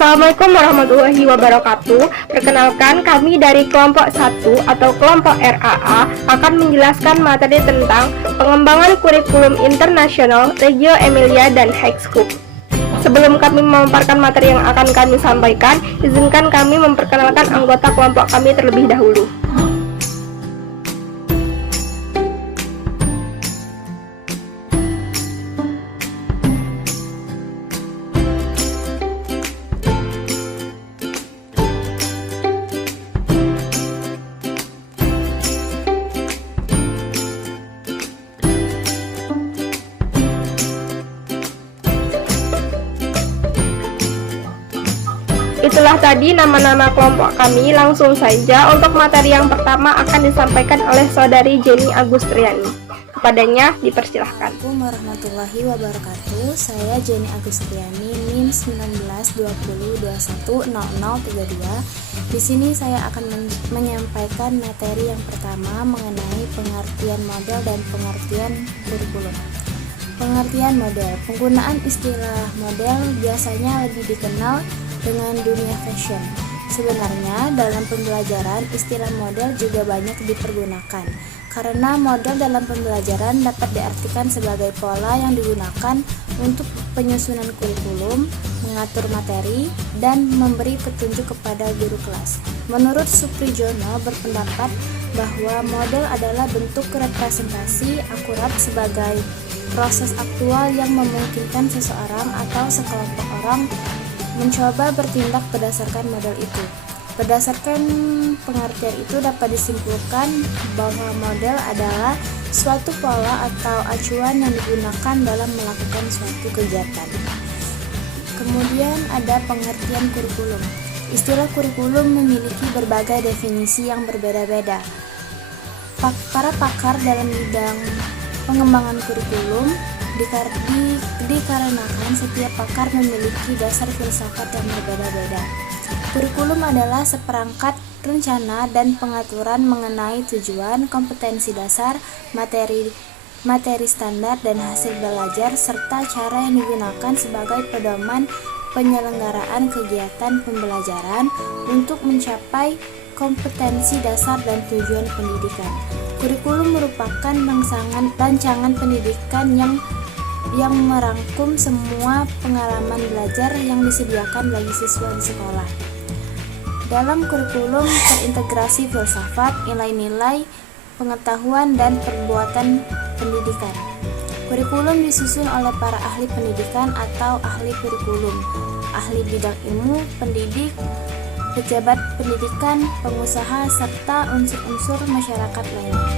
Assalamualaikum warahmatullahi wabarakatuh. Perkenalkan, kami dari kelompok 1 atau kelompok RAA akan menjelaskan materi tentang pengembangan kurikulum internasional Reggio Emilia dan Hexcoop. Sebelum kami memaparkan materi yang akan kami sampaikan, izinkan kami memperkenalkan anggota kelompok kami terlebih dahulu. Itulah tadi nama-nama kelompok kami. Langsung saja untuk materi yang pertama akan disampaikan oleh saudari Jenny Agustriani. Kepadanya dipersilahkan. Assalamualaikum warahmatullahi wabarakatuh. Saya Jenny Agustriani, NIM 1920210032. Di sini saya akan menyampaikan materi yang pertama mengenai pengertian model dan pengertian kurikulum. Pengertian model. Penggunaan istilah model biasanya lebih dikenal dengan dunia fashion. Sebenarnya dalam pembelajaran istilah model juga banyak dipergunakan karena model dalam pembelajaran dapat diartikan sebagai pola yang digunakan untuk penyusunan kurikulum, mengatur materi, dan memberi petunjuk kepada guru kelas. Menurut Suprijono berpendapat bahwa model adalah bentuk representasi akurat sebagai proses aktual yang memungkinkan seseorang atau sekelompok orang mencoba bertindak berdasarkan model itu. Berdasarkan pengertian itu dapat disimpulkan bahwa model adalah suatu pola atau acuan yang digunakan dalam melakukan suatu kegiatan. Kemudian ada pengertian kurikulum. Istilah kurikulum memiliki berbagai definisi yang berbeda-beda. Para pakar dalam bidang pengembangan kurikulum dikarenakan setiap pakar memiliki dasar filsafat yang berbeda-beda. Kurikulum adalah seperangkat rencana dan pengaturan mengenai tujuan, kompetensi dasar, materi standar dan hasil belajar, serta cara yang digunakan sebagai pedoman penyelenggaraan kegiatan pembelajaran untuk mencapai kompetensi dasar dan tujuan pendidikan. Kurikulum merupakan rancangan pendidikan yang merangkum semua pengalaman belajar yang disediakan bagi siswa di sekolah. Dalam kurikulum terintegrasi filsafat, nilai-nilai, pengetahuan, dan perbuatan pendidikan. Kurikulum disusun oleh para ahli pendidikan atau ahli kurikulum, ahli bidang ilmu, pendidik, pejabat pendidikan, pengusaha, serta unsur-unsur masyarakat lainnya.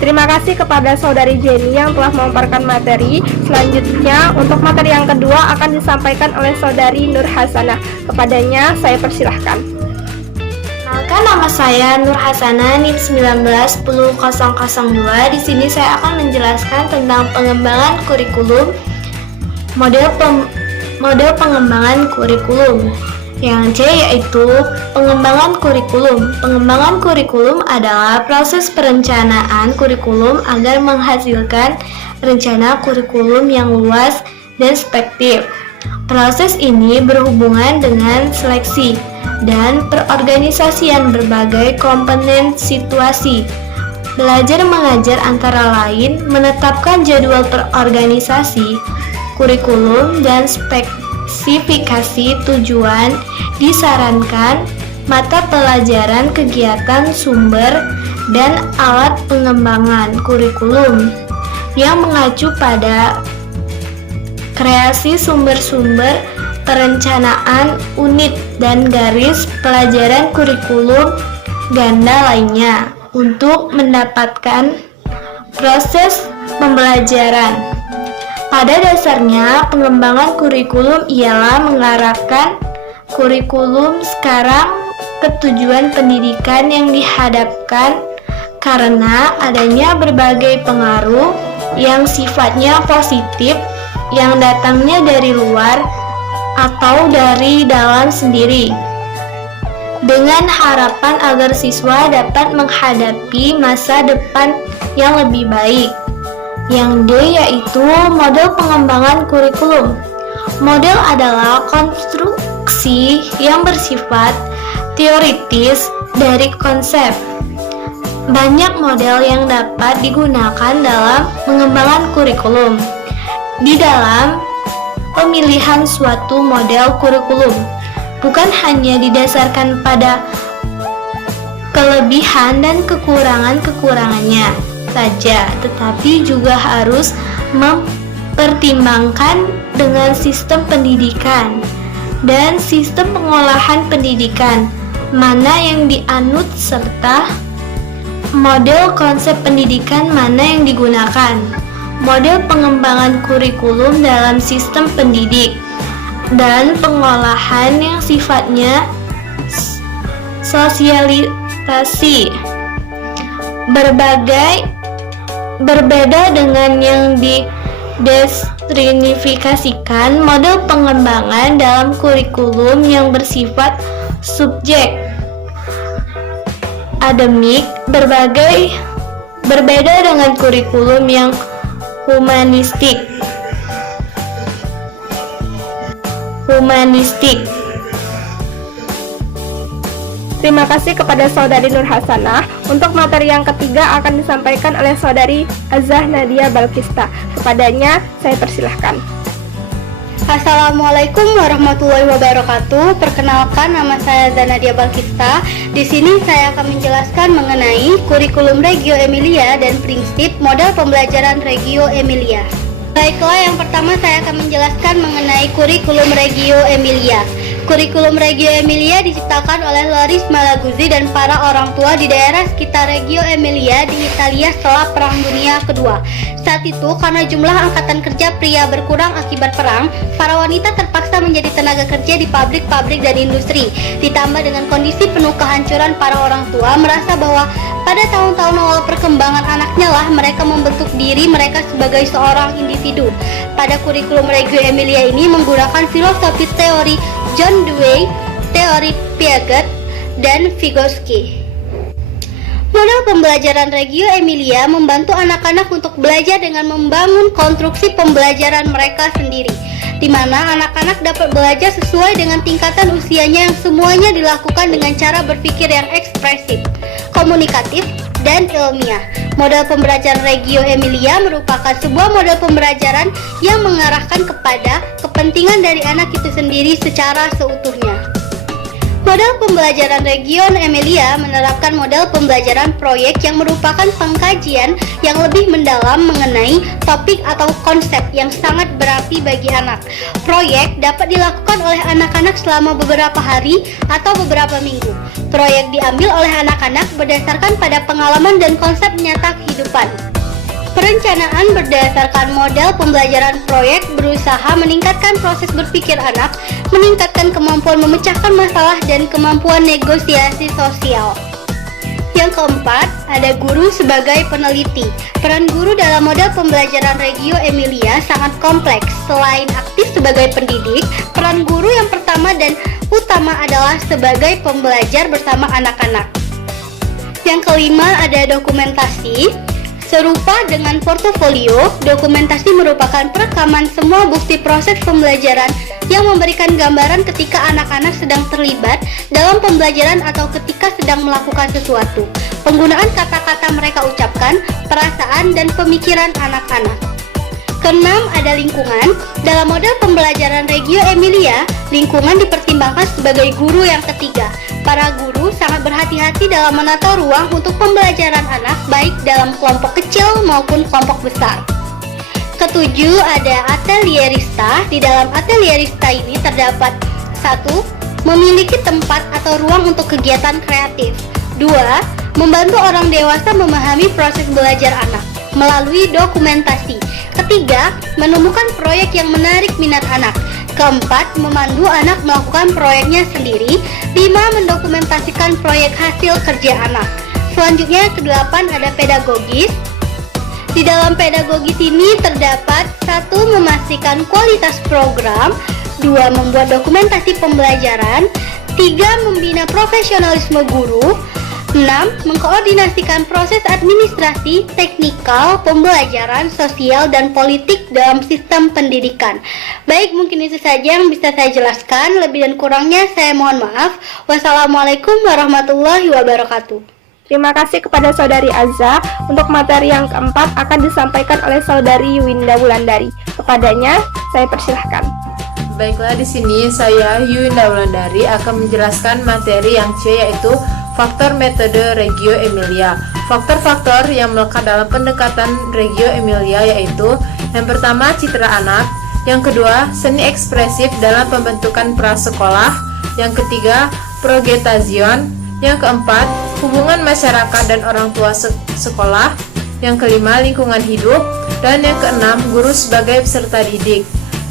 Terima kasih kepada saudari Jenny yang telah memaparkan materi. Selanjutnya, untuk materi yang kedua akan disampaikan oleh saudari Nur Hasanah. Kepadanya saya persilahkan. Perkenalkan, nama saya Nur Hasanah, NIM 19100002. Di sini saya akan menjelaskan tentang pengembangan kurikulum, model pengembangan kurikulum. Yang C yaitu pengembangan kurikulum. Pengembangan kurikulum adalah proses perencanaan kurikulum agar menghasilkan rencana kurikulum yang luas dan spektif. Proses ini berhubungan dengan seleksi dan perorganisasian berbagai komponen situasi. Belajar mengajar antara lain menetapkan jadwal perorganisasi kurikulum dan spesifikasi tujuan, disarankan mata pelajaran, kegiatan, sumber, dan alat pengembangan kurikulum yang mengacu pada kreasi sumber-sumber perencanaan unit dan garis pelajaran kurikulum ganda lainnya untuk mendapatkan proses pembelajaran. Pada dasarnya, pengembangan kurikulum ialah mengarahkan kurikulum sekarang ke tujuan pendidikan yang dihadapkan karena adanya berbagai pengaruh yang sifatnya positif yang datangnya dari luar atau dari dalam sendiri, dengan harapan agar siswa dapat menghadapi masa depan yang lebih baik. Yang D yaitu model pengembangan kurikulum. Model adalah konstruksi yang bersifat teoritis dari konsep. Banyak model yang dapat digunakan dalam mengembangkan kurikulum. Di dalam pemilihan suatu model kurikulum, bukan hanya didasarkan pada kelebihan dan kekurangan-kekurangannya saja, tetapi juga harus mempertimbangkan dengan sistem pendidikan dan sistem pengolahan pendidikan mana yang dianut serta model konsep pendidikan mana yang digunakan, model pengembangan kurikulum dalam sistem pendidik, dan pengolahan yang sifatnya sosialisasi. Berbeda dengan yang didefinisikan, model pengembangan dalam kurikulum yang bersifat subjek akademik berbeda dengan kurikulum yang humanistik. Terima kasih kepada Saudari Nur Hasanah. Untuk materi yang ketiga akan disampaikan oleh Saudari Azah Nadia Balkista. Kepadanya saya persilahkan. Assalamualaikum warahmatullahi wabarakatuh. Perkenalkan, nama saya Azah Nadia Balkista. Di sini saya akan menjelaskan mengenai kurikulum Reggio Emilia dan prinsip model pembelajaran Reggio Emilia. Baiklah, yang pertama saya akan menjelaskan mengenai kurikulum Reggio Emilia. Kurikulum Reggio Emilia diciptakan oleh Loris Malaguzzi dan para orang tua di daerah sekitar Reggio Emilia di Italia setelah Perang Dunia Kedua. Saat itu, karena jumlah angkatan kerja pria berkurang akibat perang, para wanita terpaksa menjadi tenaga kerja di pabrik-pabrik dan industri. Ditambah dengan kondisi penuh kehancuran, para orang tua merasa bahwa pada tahun-tahun awal perkembangan anaknya lah mereka membentuk diri mereka sebagai seorang individu. Pada kurikulum Reggio Emilia ini menggunakan filosofi teori John Dewey, teori Piaget, dan Vygotsky. Model pembelajaran Reggio Emilia membantu anak-anak untuk belajar dengan membangun konstruksi pembelajaran mereka sendiri, di mana anak-anak dapat belajar sesuai dengan tingkatan usianya yang semuanya dilakukan dengan cara berpikir yang ekspresif, komunikatif, dan ilmiah. Model pembelajaran Reggio Emilia merupakan sebuah model pembelajaran yang mengarahkan kepada kepentingan dari anak itu sendiri secara seutuhnya. Model pembelajaran Reggio Emilia menerapkan model pembelajaran proyek yang merupakan pengkajian yang lebih mendalam mengenai topik atau konsep yang sangat berarti bagi anak. Proyek dapat dilakukan oleh anak-anak selama beberapa hari atau beberapa minggu. Proyek diambil oleh anak-anak berdasarkan pada pengalaman dan konsep nyata kehidupan. Perencanaan berdasarkan model pembelajaran proyek berusaha meningkatkan proses berpikir anak, meningkatkan kemampuan memecahkan masalah dan kemampuan negosiasi sosial. Yang keempat, ada guru sebagai peneliti. Peran guru dalam model pembelajaran Reggio Emilia sangat kompleks. Selain aktif sebagai pendidik, peran guru yang pertama dan utama adalah sebagai pembelajar bersama anak-anak. Yang kelima, ada dokumentasi. Serupa dengan portofolio, dokumentasi merupakan perekaman semua bukti proses pembelajaran yang memberikan gambaran ketika anak-anak sedang terlibat dalam pembelajaran atau ketika sedang melakukan sesuatu. Penggunaan kata-kata mereka ucapkan, perasaan, dan pemikiran anak-anak. Keenam, ada lingkungan. Dalam model pembelajaran Reggio Emilia, lingkungan dipertimbangkan sebagai guru yang ketiga. Para guru sangat berhati-hati dalam menata ruang untuk pembelajaran anak, baik dalam kelompok kecil maupun kelompok besar. Ketujuh, ada atelierista. Di dalam atelierista ini terdapat 1. Memiliki tempat atau ruang untuk kegiatan kreatif. 2. Membantu orang dewasa memahami proses belajar anak melalui dokumentasi. Ketiga, menemukan proyek yang menarik minat anak. Keempat, memandu anak melakukan proyeknya sendiri. 5. Mendokumentasikan proyek hasil kerja anak. Selanjutnya, kedelapan, ada pedagogis. Di dalam pedagogis ini terdapat 1. Memastikan kualitas program. 2. Membuat dokumentasi pembelajaran. 3. Membina profesionalisme guru. 6. Mengkoordinasikan proses administrasi, teknikal, pembelajaran, sosial, dan politik dalam sistem pendidikan. Baik, mungkin itu saja yang bisa saya jelaskan. Lebih dan kurangnya saya mohon maaf. Wassalamualaikum warahmatullahi wabarakatuh. Terima kasih kepada Saudari Azza. Untuk materi yang keempat akan disampaikan oleh Saudari Winda Wulandari. Kepadanya, saya persilahkan. Baiklah, di sini saya Winda Wulandari akan menjelaskan materi yang C, yaitu faktor metode Reggio Emilia. Faktor-faktor yang melekat dalam pendekatan Reggio Emilia yaitu yang pertama, citra anak, yang kedua, seni ekspresif dalam pembentukan prasekolah, yang ketiga, progetazio, yang keempat, hubungan masyarakat dan orang tua sekolah, yang kelima, lingkungan hidup, dan yang keenam, guru sebagai peserta didik.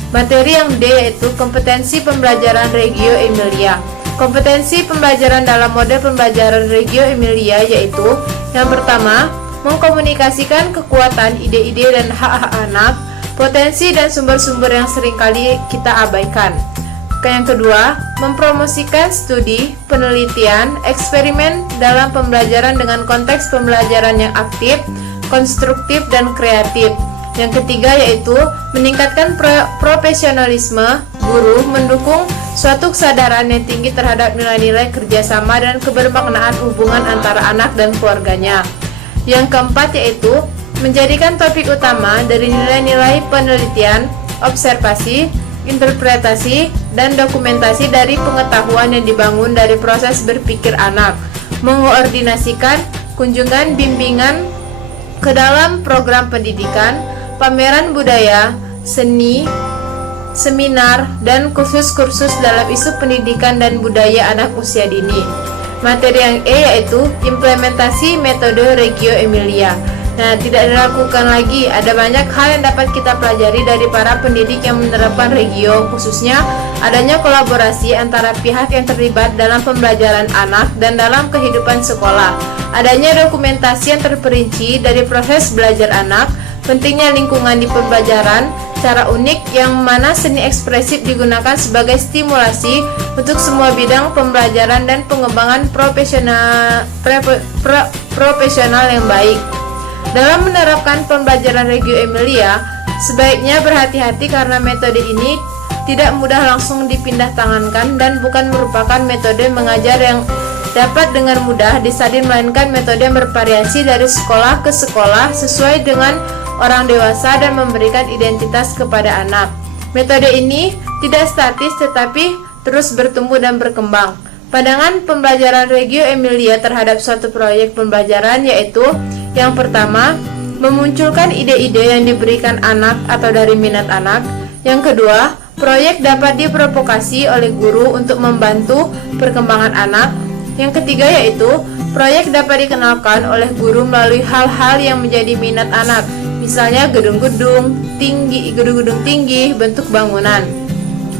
Materi yang D yaitu kompetensi pembelajaran Reggio Emilia. Kompetensi pembelajaran dalam mode pembelajaran Reggio Emilia yaitu yang pertama, mengkomunikasikan kekuatan ide-ide dan hak-hak anak, potensi dan sumber-sumber yang seringkali kita abaikan. Yang kedua, mempromosikan studi, penelitian, eksperimen dalam pembelajaran dengan konteks pembelajaran yang aktif, konstruktif, dan kreatif. Yang ketiga yaitu meningkatkan profesionalisme guru, mendukung suatu kesadaran yang tinggi terhadap nilai-nilai kerjasama dan kebermaknaan hubungan antara anak dan keluarganya. Yang keempat yaitu menjadikan topik utama dari nilai-nilai penelitian, observasi, interpretasi, dan dokumentasi dari pengetahuan yang dibangun dari proses berpikir anak, mengoordinasikan kunjungan bimbingan ke dalam program pendidikan, pameran budaya, seni, seminar, dan kursus-kursus dalam isu pendidikan dan budaya anak usia dini. Materi yang E yaitu implementasi metode Reggio Emilia. Nah, tidak dilakukan lagi. Ada banyak hal yang dapat kita pelajari dari para pendidik yang menerapkan Reggio, khususnya adanya kolaborasi antara pihak yang terlibat dalam pembelajaran anak dan dalam kehidupan sekolah. Adanya dokumentasi yang terperinci dari proses belajar anak, pentingnya lingkungan di pembelajaran, cara unik yang mana seni ekspresif digunakan sebagai stimulasi untuk semua bidang pembelajaran dan pengembangan profesional yang baik. Dalam menerapkan pembelajaran Reggio Emilia, sebaiknya berhati-hati karena metode ini tidak mudah langsung dipindah tangankan dan bukan merupakan metode mengajar yang dapat dengan mudah disalin, melainkan metode yang bervariasi dari sekolah ke sekolah sesuai dengan orang dewasa dan memberikan identitas kepada anak. Metode ini tidak statis tetapi terus bertumbuh dan berkembang. Pandangan pembelajaran Reggio Emilia terhadap suatu proyek pembelajaran yaitu yang pertama, memunculkan ide-ide yang diberikan anak atau dari minat anak. Yang kedua, proyek dapat diprovokasi oleh guru untuk membantu perkembangan anak. Yang ketiga yaitu, proyek dapat dikenalkan oleh guru melalui hal-hal yang menjadi minat anak, misalnya gedung-gedung tinggi, bentuk bangunan.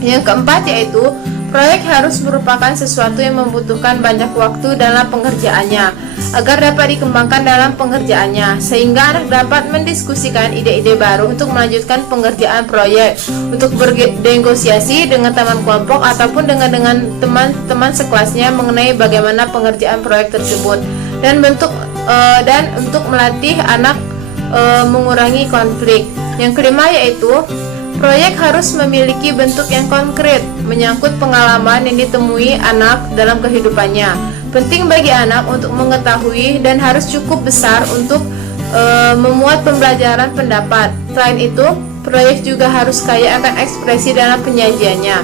Yang keempat yaitu, proyek harus merupakan sesuatu yang membutuhkan banyak waktu dalam pengerjaannya, agar dapat dikembangkan dalam pengerjaannya, sehingga anak dapat mendiskusikan ide-ide baru untuk melanjutkan pengerjaan proyek, untuk bernegosiasi dengan teman kelompok ataupun dengan teman-teman sekelasnya mengenai bagaimana pengerjaan proyek tersebut, dan untuk melatih anak mengurangi konflik. Yang kelima yaitu, proyek harus memiliki bentuk yang konkret, menyangkut pengalaman yang ditemui anak dalam kehidupannya. Penting bagi anak untuk mengetahui dan harus cukup besar untuk memuat pembelajaran pendapat. Selain itu, proyek juga harus kaya akan ekspresi dalam penyajiannya.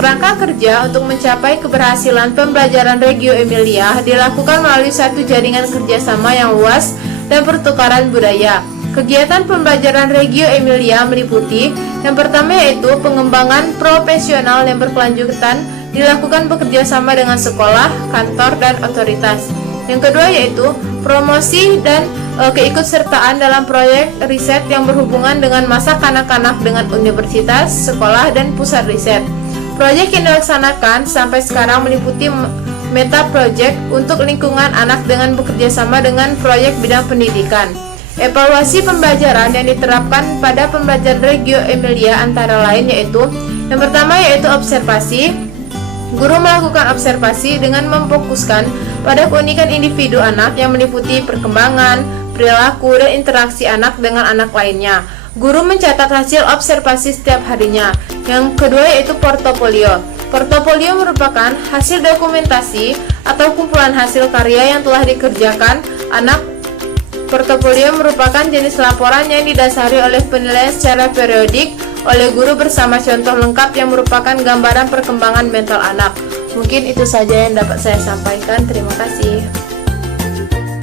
Kerangka kerja untuk mencapai keberhasilan pembelajaran Reggio Emilia dilakukan melalui satu jaringan kerjasama yang luas dan pertukaran budaya. Kegiatan pembelajaran Reggio Emilia meliputi yang pertama yaitu pengembangan profesional yang berkelanjutan dilakukan bekerja sama dengan sekolah, kantor, dan otoritas. Yang kedua yaitu promosi dan keikutsertaan dalam proyek riset yang berhubungan dengan masa kanak-kanak dengan universitas, sekolah, dan pusat riset. Proyek yang dilaksanakan sampai sekarang meliputi meta project untuk lingkungan anak dengan bekerja sama dengan proyek bidang pendidikan. Evaluasi pembelajaran yang diterapkan pada pembelajaran Reggio Emilia antara lain yaitu yang pertama yaitu observasi, Guru melakukan observasi dengan memfokuskan pada keunikan individu anak yang meliputi perkembangan, perilaku, dan interaksi anak dengan anak lainnya. Guru mencatat hasil observasi setiap harinya. Yang kedua yaitu portofolio. Portofolio merupakan hasil dokumentasi atau kumpulan hasil karya yang telah dikerjakan anak. Portofolio merupakan jenis laporan yang didasari oleh penilaian secara periodik oleh guru bersama contoh lengkap yang merupakan gambaran perkembangan mental anak. Mungkin itu saja yang dapat saya sampaikan. Terima kasih.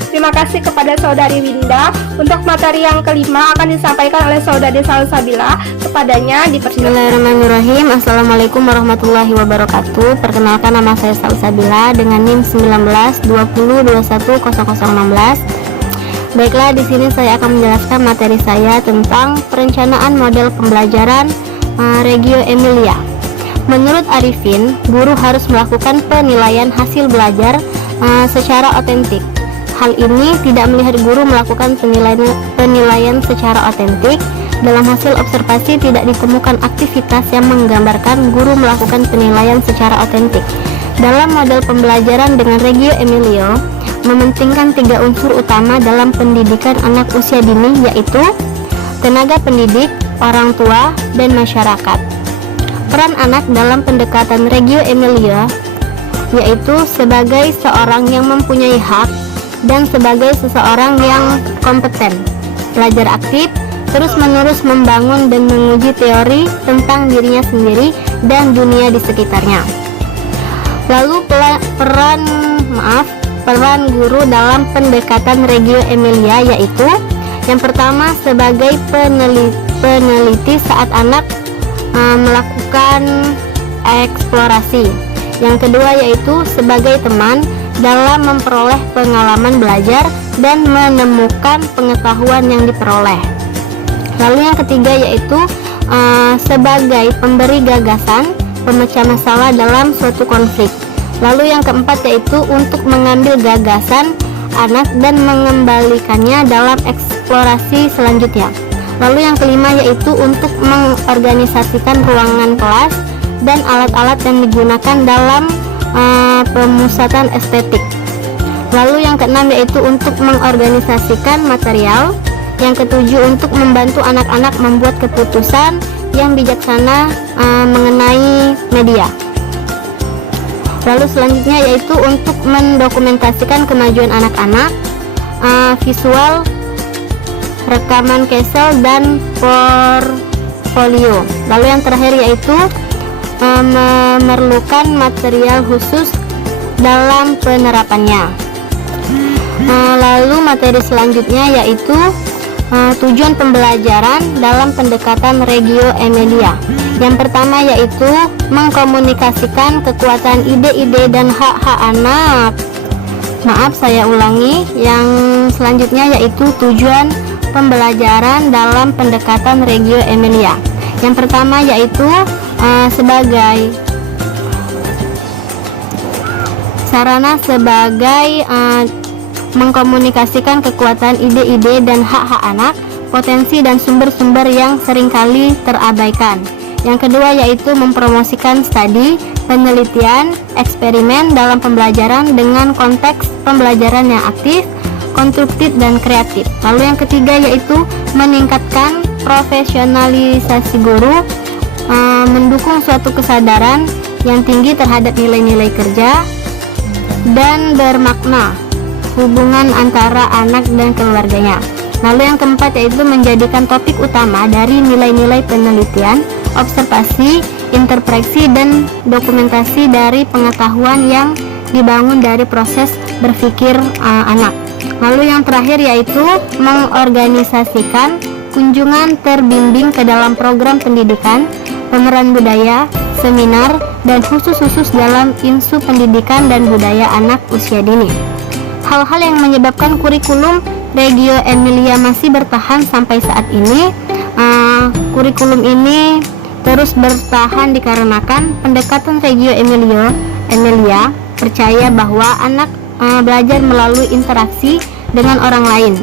Terima kasih kepada Saudari Winda. Untuk materi yang kelima akan disampaikan oleh Saudari Salsabila. Kepadanya dipersilakan. Bismillahirrahmanirrahim. Assalamualaikum warahmatullahi wabarakatuh. Perkenalkan, nama saya Salsabila dengan NIM 1920210016. Baiklah, di sini saya akan menjelaskan materi saya tentang perencanaan model pembelajaran Reggio Emilia. Menurut Arifin, guru harus melakukan penilaian hasil belajar secara otentik. Hal ini tidak melihat guru melakukan penilaian secara otentik. Dalam hasil observasi tidak ditemukan aktivitas yang menggambarkan guru melakukan penilaian secara otentik. Dalam model pembelajaran dengan Reggio Emilio, mementingkan 3 unsur utama dalam pendidikan anak usia dini, yaitu tenaga pendidik, orang tua, dan masyarakat. Peran anak dalam pendekatan Reggio Emilia yaitu sebagai seorang yang mempunyai hak dan sebagai seseorang yang kompeten, belajar aktif, terus-menerus membangun dan menguji teori tentang dirinya sendiri dan dunia di sekitarnya. Lalu peran guru dalam pendekatan Reggio Emilia yaitu yang pertama sebagai peneliti saat anak melakukan eksplorasi. Yang kedua yaitu sebagai teman dalam memperoleh pengalaman belajar dan menemukan pengetahuan yang diperoleh. Lalu yang ketiga yaitu sebagai pemberi gagasan, pemecah masalah dalam suatu konflik. Lalu yang keempat yaitu untuk mengambil gagasan anak dan mengembalikannya dalam eksplorasi selanjutnya. Lalu yang kelima yaitu untuk mengorganisasikan ruangan kelas dan alat-alat yang digunakan dalam pemusatan estetik. Lalu yang keenam yaitu untuk mengorganisasikan material. Yang ketujuh untuk membantu anak-anak membuat keputusan yang bijaksana mengenai media. Lalu selanjutnya yaitu untuk mendokumentasikan kemajuan anak-anak, visual, rekaman Kessel, dan portfolio. Lalu yang terakhir yaitu memerlukan material khusus dalam penerapannya. Lalu materi selanjutnya yaitu tujuan pembelajaran dalam pendekatan Reggio Emilia. Yang pertama yaitu mengkomunikasikan kekuatan ide-ide dan hak-hak anak. Maaf, saya ulangi. Yang selanjutnya yaitu tujuan pembelajaran dalam pendekatan Reggio Emilia. Yang pertama yaitu sebagai sarana sebagai mengkomunikasikan kekuatan ide-ide dan hak-hak anak, potensi dan sumber-sumber yang seringkali terabaikan. Yang kedua yaitu mempromosikan studi, penelitian, eksperimen dalam pembelajaran dengan konteks pembelajaran yang aktif, konstruktif, dan kreatif. Lalu yang ketiga yaitu meningkatkan profesionalisasi guru, mendukung suatu kesadaran yang tinggi terhadap nilai-nilai kerja dan bermakna hubungan antara anak dan keluarganya. Lalu yang keempat yaitu menjadikan topik utama dari nilai-nilai penelitian, observasi, interpreksi, dan dokumentasi dari pengetahuan yang dibangun dari proses berpikir anak. Lalu yang terakhir yaitu mengorganisasikan kunjungan terbimbing ke dalam program pendidikan, pemeran budaya, seminar, dan khusus dalam insu pendidikan dan budaya anak usia dini. Hal-hal yang menyebabkan kurikulum Reggio Emilia masih bertahan sampai saat ini. Kurikulum ini terus bertahan dikarenakan pendekatan Reggio Emilia percaya bahwa anak belajar melalui interaksi dengan orang lain,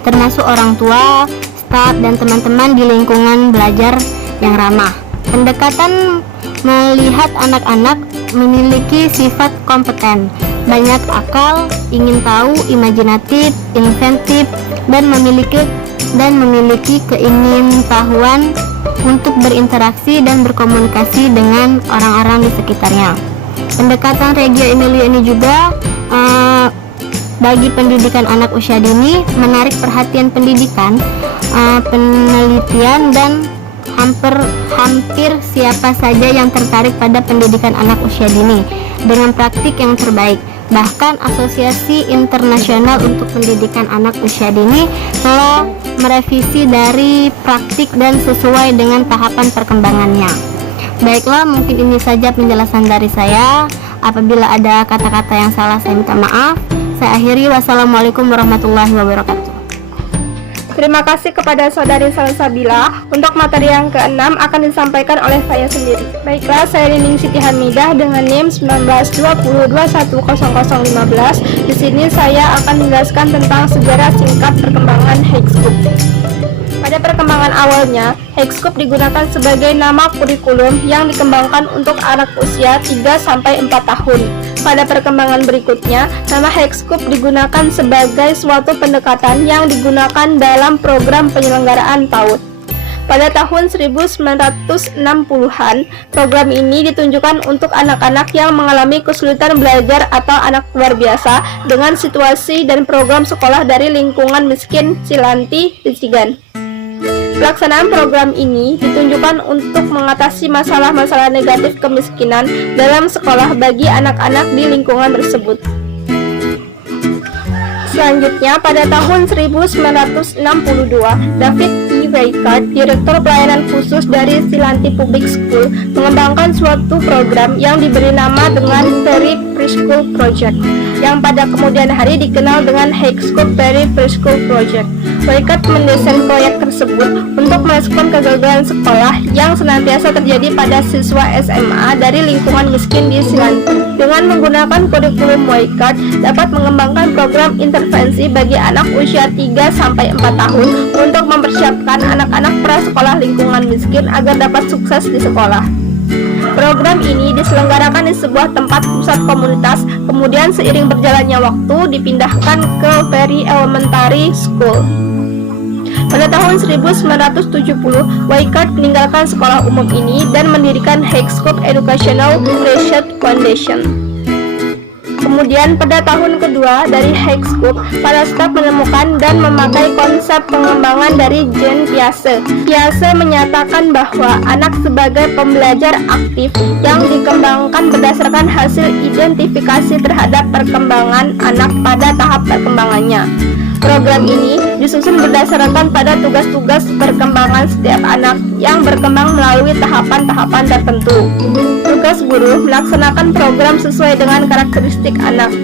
termasuk orang tua, staf, dan teman-teman di lingkungan belajar yang ramah. Pendekatan melihat anak-anak memiliki sifat kompeten, banyak akal, ingin tahu, imajinatif, inventif, dan memiliki keingintahuan untuk berinteraksi dan berkomunikasi dengan orang-orang di sekitarnya. Pendekatan Reggio Emilia ini juga bagi pendidikan anak usia dini menarik perhatian pendidikan, penelitian, dan hampir siapa saja yang tertarik pada pendidikan anak usia dini dengan praktik yang terbaik. Bahkan Asosiasi Internasional untuk Pendidikan Anak Usia Dini telah merevisi dari praktik dan sesuai dengan tahapan perkembangannya. Baiklah, mungkin ini saja penjelasan dari saya. Apabila ada kata-kata yang salah, saya minta maaf. Saya akhiri. Wassalamualaikum warahmatullahi wabarakatuh. Terima kasih kepada Saudari Salsabila. Untuk materi yang ke-6 akan disampaikan oleh saya sendiri. Baiklah, saya Nining Siti Hamidah dengan NIM 1920210015. Di sini saya akan menjelaskan tentang sejarah singkat perkembangan High-Scoop. Pada perkembangan awalnya, High-Scoop digunakan sebagai nama kurikulum yang dikembangkan untuk anak usia 3-4 tahun. Pada perkembangan berikutnya, nama High-Scoop digunakan sebagai suatu pendekatan yang digunakan dalam program penyelenggaraan PAUD. Pada tahun 1960-an, program ini ditunjukkan untuk anak-anak yang mengalami kesulitan belajar atau anak luar biasa dengan situasi dan program sekolah dari lingkungan miskin Cilanti, Michigan. Pelaksanaan program ini ditunjukkan untuk mengatasi masalah-masalah negatif kemiskinan dalam sekolah bagi anak-anak di lingkungan tersebut. Selanjutnya, pada tahun 1962, David E. Weikart, Direktur Pelayanan Khusus dari Cilanti Public School, mengembangkan suatu program yang diberi nama dengan Perry Preschool Project, yang pada kemudian hari dikenal dengan High-Scoop Perry Preschool Project. Weikart mendesain proyek tersebut untuk merespon kegagalan sekolah yang senantiasa terjadi pada siswa SMA dari lingkungan miskin di Cilanti. Dengan menggunakan kurikulum Weikart dapat mengembangkan program intervensi bagi anak usia 3-4 tahun untuk mempersiapkan anak-anak prasekolah lingkungan miskin agar dapat sukses di sekolah. Program ini diselenggarakan di sebuah tempat pusat komunitas, kemudian seiring berjalannya waktu dipindahkan ke Perry Elementary School. Pada tahun 1970, Weikart meninggalkan sekolah umum ini dan mendirikan High-Scoop Educational Research Foundation. Kemudian pada tahun kedua dari High-Scoop, para staf menemukan dan memakai konsep pengembangan dari Jean Piaget. Piaget menyatakan bahwa anak sebagai pembelajar aktif yang dikembangkan berdasarkan hasil identifikasi terhadap perkembangan anak pada tahap perkembangannya. Program ini disusun berdasarkan pada tugas-tugas perkembangan setiap anak yang berkembang melalui tahapan-tahapan tertentu. Tugas guru melaksanakan program sesuai dengan karakteristik anak.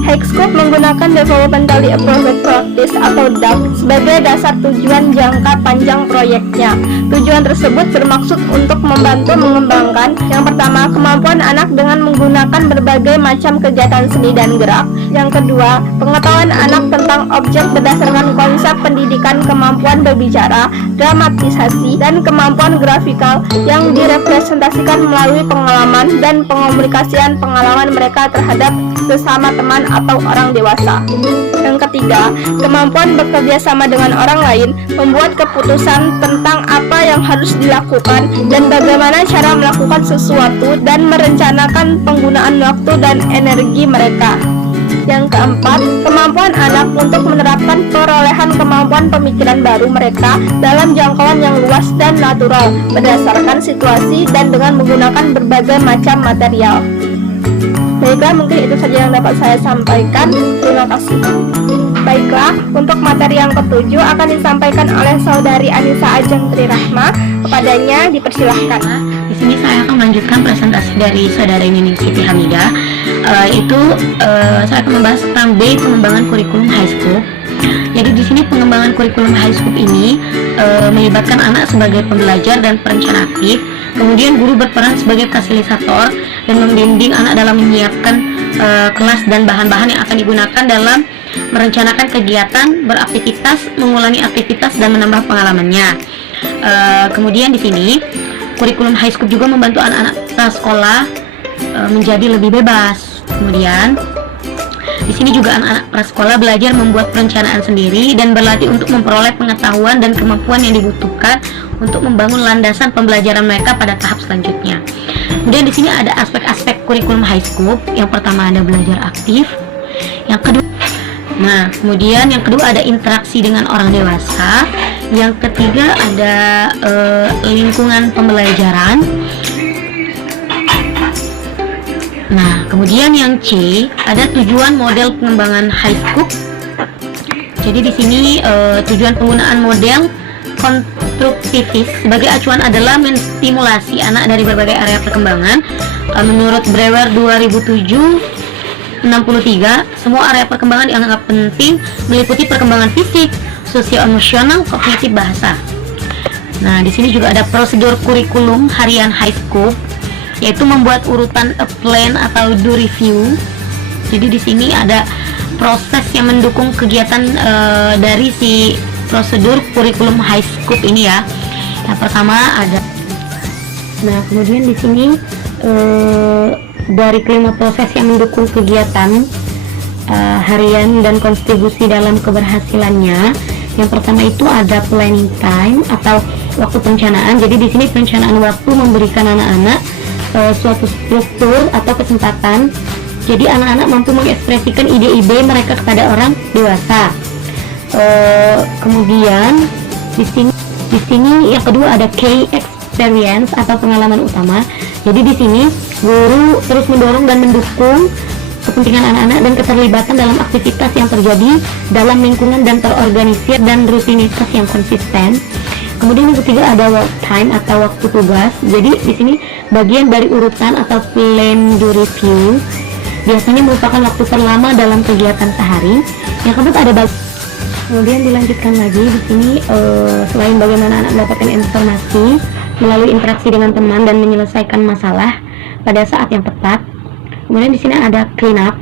High-Scoop menggunakan Developmentally Approved Practice atau DAP sebagai dasar tujuan jangka panjang proyeknya. Tujuan tersebut bermaksud untuk membantu mengembangkan yang pertama, kemampuan anak dengan menggunakan berbagai macam kegiatan seni dan gerak. Yang kedua, pengetahuan anak tentang objek berdasarkan konsep pendidikan kemampuan berbicara, dramatisasi, dan kemampuan grafikal yang direpresentasikan melalui pengalaman dan pengomunikasian pengalaman mereka terhadap sesama teman atau orang dewasa. Yang ketiga, kemampuan bekerja sama dengan orang lain, membuat keputusan tentang apa yang harus dilakukan dan bagaimana cara melakukan sesuatu dan merencanakan penggunaan waktu dan energi mereka. Yang keempat, kemampuan anak untuk menerapkan perolehan kemampuan pemikiran baru mereka dalam jangkauan yang luas dan natural berdasarkan situasi dan dengan menggunakan berbagai macam material. Baiklah, mungkin itu saja yang dapat saya sampaikan. Terima kasih. Baiklah, untuk materi yang ketujuh akan disampaikan oleh Saudari Anissa Ajeng Trirahma. Kepadanya dipersilahkan. Di sini saya akan melanjutkan presentasi dari Saudari Nining Siti Hamidah. Saya akan membahas tentang B, pengembangan kurikulum High-Scoop. Jadi di sini pengembangan kurikulum High-Scoop ini melibatkan anak sebagai pembelajar dan perencana aktif. Kemudian guru berperan sebagai fasilitator dan membimbing anak dalam menyiapkan kelas dan bahan-bahan yang akan digunakan dalam merencanakan kegiatan, beraktivitas, mengulangi aktivitas dan menambah pengalamannya. Kemudian di sini kurikulum High-Scoop juga membantu anak-anak prasekolah menjadi lebih bebas. Kemudian di sini juga anak-anak prasekolah belajar membuat perencanaan sendiri dan berlatih untuk memperoleh pengetahuan dan kemampuan yang dibutuhkan untuk membangun landasan pembelajaran mereka pada tahap selanjutnya. Kemudian di sini ada aspek-aspek kurikulum high school. Yang pertama ada belajar aktif. Kemudian yang kedua ada interaksi dengan orang dewasa. Yang ketiga ada lingkungan pembelajaran. Nah, kemudian yang C ada tujuan model pengembangan high school. Jadi di sini tujuan penggunaan model konstruktivis sebagai acuan adalah menstimulasi anak dari berbagai area perkembangan. Menurut Brewer 2007/63, semua area perkembangan dianggap penting meliputi perkembangan fisik, sosio-emosional, kognitif, bahasa. Nah, di sini juga ada prosedur kurikulum harian high school, yaitu membuat urutan a plan atau do review. Jadi di sini ada proses yang mendukung kegiatan dari si prosedur kurikulum high school ini ya. Yang pertama ada. Nah, kemudian di sini dari kelima proses yang mendukung kegiatan harian dan kontribusi dalam keberhasilannya. Yang pertama itu ada planning time atau waktu perencanaan. Jadi di sini perencanaan waktu memberikan anak-anak suatu struktur atau kesempatan. Jadi anak-anak mampu mengekspresikan ide-ide mereka kepada orang dewasa. Kemudian di sini yang kedua ada key experience atau pengalaman utama. Jadi di sini guru terus mendorong dan mendukung kepentingan anak-anak dan keterlibatan dalam aktivitas yang terjadi dalam lingkungan dan terorganisir dan rutinitas yang konsisten. Kemudian yang ketiga ada work time atau waktu tugas. Jadi di sini bagian dari urutan atau plan do review biasanya merupakan waktu terlama dalam kegiatan sehari. Yang keempat ada kemudian dilanjutkan lagi di sini selain bagaimana anak mendapatkan informasi melalui interaksi dengan teman dan menyelesaikan masalah pada saat yang tepat. Kemudian di sini ada clean up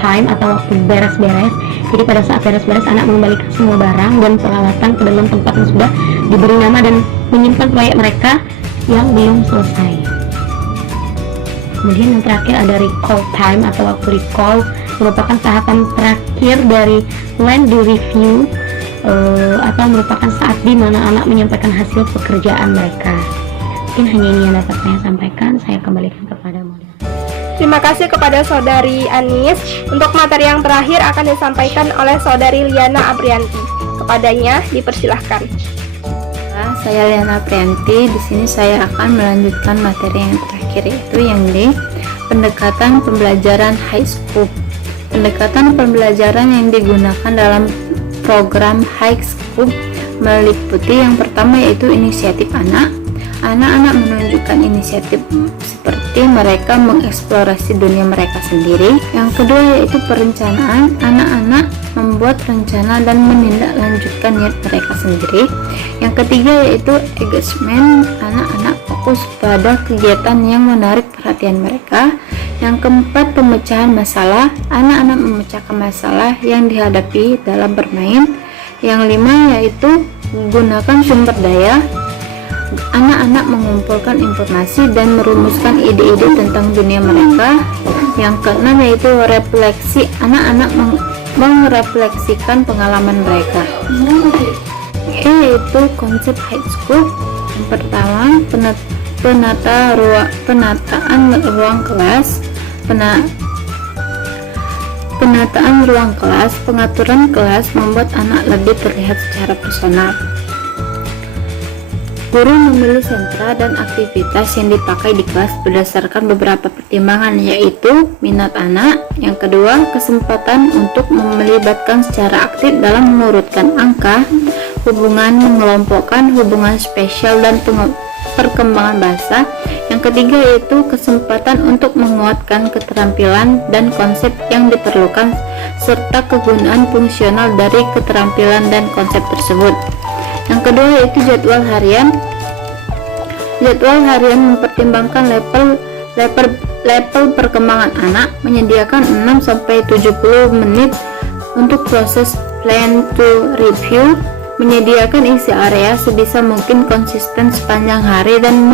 time atau waktu beres-beres. Jadi pada saat beres-beres anak mengembalikan semua barang dan peralatan ke dalam tempat yang sudah diberi nama dan menyimpan proyek mereka yang belum selesai. Kemudian yang terakhir ada recall time atau waktu recall, merupakan tahapan terakhir dari plan do review atau merupakan saat di mana anak menyampaikan hasil pekerjaan mereka. Mungkin hanya ini yang dapat saya sampaikan. Saya kembalikan kepada moderator. Terima kasih kepada Saudari Anis. Untuk materi yang terakhir akan disampaikan oleh Saudari Liana Aprianti. Kepadanya dipersilahkan. Saya Liana Aprianti. Di sini saya akan melanjutkan materi yang terakhir, yaitu yang D, pendekatan pembelajaran high school. Pendekatan pembelajaran yang digunakan dalam program high school meliputi yang pertama yaitu inisiatif anak. Anak-anak menunjukkan inisiatif seperti mereka mengeksplorasi dunia mereka sendiri. Yang kedua yaitu perencanaan. Anak-anak membuat rencana dan menindaklanjutkan niat mereka sendiri. Yang ketiga yaitu engagement. Anak-anak fokus pada kegiatan yang menarik perhatian mereka. Yang keempat, pemecahan masalah. Anak-anak memecahkan masalah yang dihadapi dalam bermain. Yang lima yaitu gunakan sumber daya. Anak-anak mengumpulkan informasi dan merumuskan ide-ide tentang dunia mereka. Yang keenam yaitu refleksi. Anak-anak merefleksikan pengalaman mereka. Yaitu konsep high school. Yang pertama, penataan ruang kelas. Penataan ruang kelas, pengaturan kelas membuat anak lebih terlihat secara personal. Guru memilih sentra dan aktivitas yang dipakai di kelas berdasarkan beberapa pertimbangan, yaitu minat anak. Yang kedua, kesempatan untuk melibatkan secara aktif dalam mengurutkan angka, hubungan mengelompokkan, hubungan spesial, dan perkembangan bahasa. Yang ketiga yaitu kesempatan untuk menguatkan keterampilan dan konsep yang diperlukan serta kegunaan fungsional dari keterampilan dan konsep tersebut. Yang kedua yaitu jadwal harian. Jadwal harian mempertimbangkan level perkembangan anak, menyediakan 6-70 menit untuk proses plan to review, menyediakan isi area sebisa mungkin konsisten sepanjang hari dan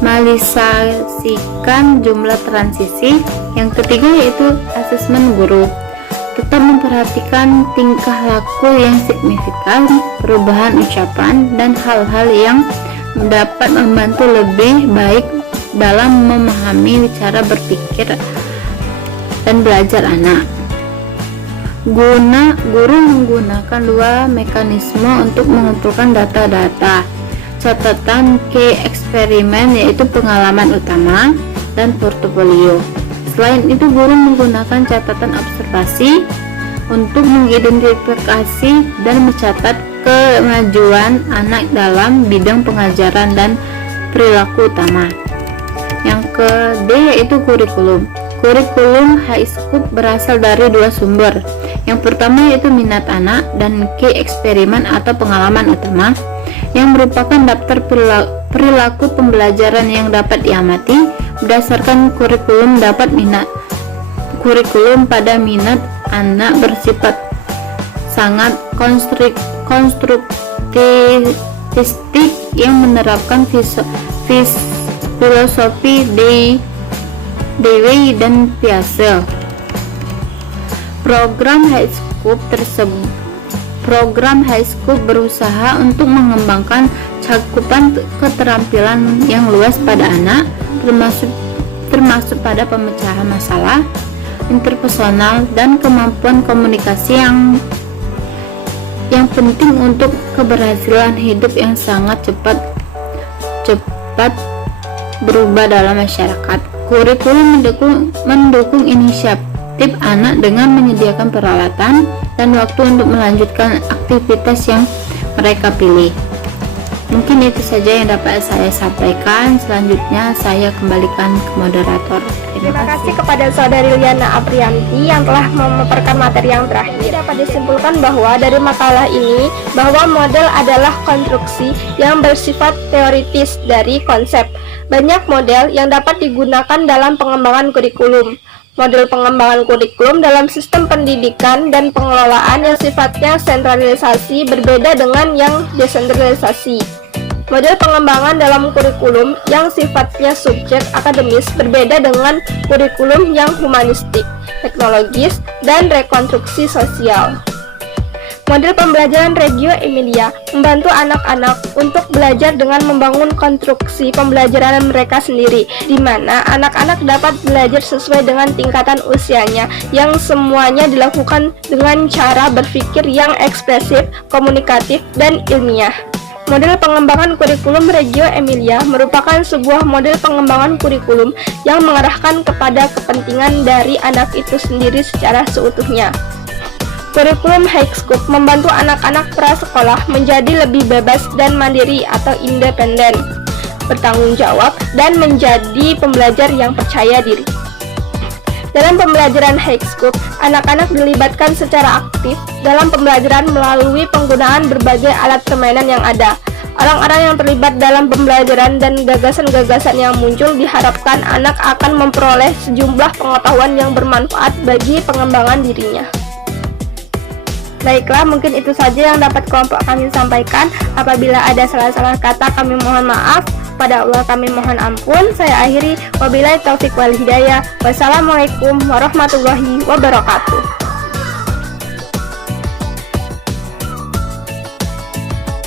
merealisasikan jumlah transisi. Yang ketiga yaitu asesmen guru, tetap memperhatikan tingkah laku yang signifikan, perubahan ucapan, dan hal-hal yang dapat membantu lebih baik dalam memahami cara berpikir dan belajar anak. Guru menggunakan dua mekanisme untuk mengumpulkan data-data: catatan key eksperimen, yaitu pengalaman utama, dan portofolio. Selain itu, guru menggunakan catatan observasi untuk mengidentifikasi dan mencatat kemajuan anak dalam bidang pengajaran dan perilaku utama. Yang kedua yaitu kurikulum. Kurikulum high school berasal dari dua sumber. Yang pertama yaitu minat anak dan key eksperimen atau pengalaman utama, yang merupakan daftar perilaku pembelajaran yang dapat diamati berdasarkan kurikulum. Kurikulum pada minat anak bersifat sangat konstruktivistik yang menerapkan filosofi Dewey dan Piaget. Program high school berusaha untuk mengembangkan cakupan keterampilan yang luas pada anak, termasuk pada pemecahan masalah, interpersonal, dan kemampuan komunikasi yang penting untuk keberhasilan hidup yang sangat cepat berubah dalam masyarakat. Kurikulum mendukung inisiatif anak dengan menyediakan peralatan dan waktu untuk melanjutkan aktivitas yang mereka pilih. Mungkin itu saja yang dapat saya sampaikan. Selanjutnya saya kembalikan ke moderator. Terima kasih kepada Saudari Liana Aprianti yang telah memaparkan materi yang terakhir. Dapat disimpulkan bahwa dari makalah ini, bahwa model adalah konstruksi yang bersifat teoritis dari konsep. Banyak model yang dapat digunakan dalam pengembangan kurikulum. Model pengembangan kurikulum dalam sistem pendidikan dan pengelolaan yang sifatnya sentralisasi berbeda dengan yang desentralisasi. Model pengembangan dalam kurikulum yang sifatnya subjek akademis berbeda dengan kurikulum yang humanistik, teknologis, dan rekonstruksi sosial. Model pembelajaran Reggio Emilia membantu anak-anak untuk belajar dengan membangun konstruksi pembelajaran mereka sendiri, di mana anak-anak dapat belajar sesuai dengan tingkatan usianya, yang semuanya dilakukan dengan cara berpikir yang ekspresif, komunikatif, dan ilmiah. Model pengembangan kurikulum Reggio Emilia merupakan sebuah model pengembangan kurikulum yang mengarahkan kepada kepentingan dari anak itu sendiri secara seutuhnya. Kurikulum high school membantu anak-anak prasekolah menjadi lebih bebas dan mandiri atau independen, bertanggung jawab, dan menjadi pembelajar yang percaya diri. Dalam pembelajaran high school, anak-anak dilibatkan secara aktif dalam pembelajaran melalui penggunaan berbagai alat permainan yang ada. Orang-orang yang terlibat dalam pembelajaran dan gagasan-gagasan yang muncul diharapkan anak akan memperoleh sejumlah pengetahuan yang bermanfaat bagi pengembangan dirinya. Baiklah, mungkin itu saja yang dapat kelompok kami sampaikan. Apabila ada salah-salah kata, kami mohon maaf. Pada Allah kami mohon ampun. Saya akhiri, wabillahi taufik wal hidayah. Wassalamualaikum warahmatullahi wabarakatuh.